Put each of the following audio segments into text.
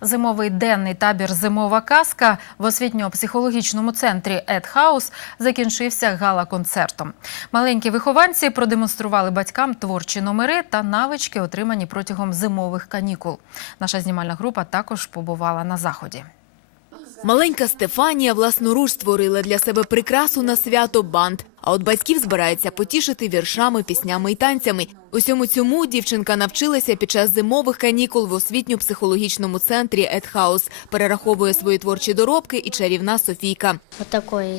Зимовий денний табір Зимова казка в освітньо-психологічному центрі Едхаус закінчився гала-концертом. Маленькі вихованці продемонстрували батькам творчі номери та навички, отримані протягом зимових канікул. Наша знімальна група також побувала на заході. Маленька Стефанія власноруч створила для себе прикрасу на свято банд. А от батьків збирається потішити віршами, піснями і танцями. Усьому цьому дівчинка навчилася під час зимових канікул в освітньо-психологічному центрі Едхаус. Перераховує свої творчі доробки і чарівна Софійка. Вот такой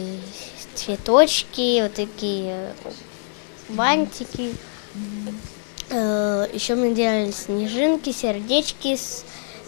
цветочки, вот такие бантики. Еще мы делали снежинки, сердечки.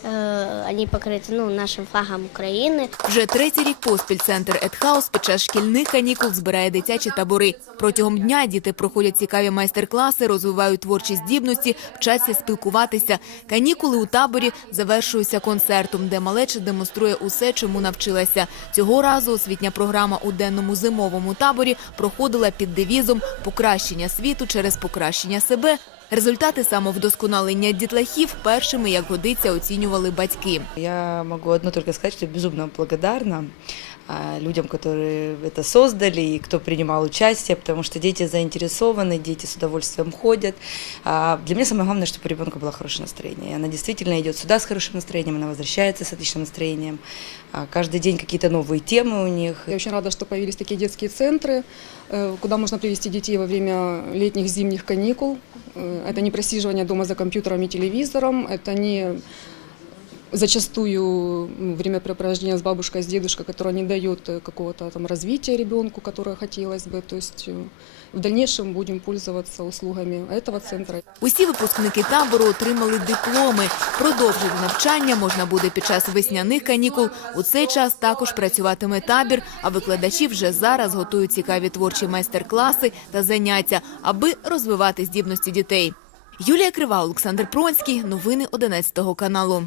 с- э, Они покрыты ну, нашим флагом Украины. Вже третій рік поспіль центр Едхаус під час шкільних канікул збирає дитячі табори. Протягом дня діти проходять цікаві майстер-класи, розвивають творчі здібності, вчаться спілкуватися. Канікули у таборі завершуються концертом, де малеча демонструє усе, чому навчилася. Цього разу освітня програма у денному зимовому таборі проходила під девізом покращення світу через покращення себе. Результати самовдосконалення дітлахів першими, як годиться, оцінювали батьки. Я могу одно тільки сказати, що безумно благодарна людям, которые это создали и кто принимал участие, потому что дети заинтересованы, дети с удовольствием ходят. А, Для меня самое главное, чтобы у ребенка было хорошее настроение. И Она действительно идет сюда с хорошим настроением, она возвращается с отличным настроением. А, Каждый день какие-то новые темы у них. Я очень рада, что появились такие детские центры, э, куда можно привести детей во время летних, зимних каникул. Э, Это не просиживание дома за компьютером и телевизором, это не зачастую ну, времяпрепровождение с бабушкой, с дедушкой, которое не дает э, какого-то там развития ребенку, которое хотелось бы. То есть э, в дальнейшем будем пользоваться услугами этого центра. Усі випускники табору отримали дипломи. Продовжити навчання можна буде під час весняних канікул. У цей час також працюватиме табір, а викладачі вже зараз готують цікаві творчі майстер-класи та заняття, аби розвивати здібності дітей. Юлія Крива, Олександр Пронський. Новини 11 каналу.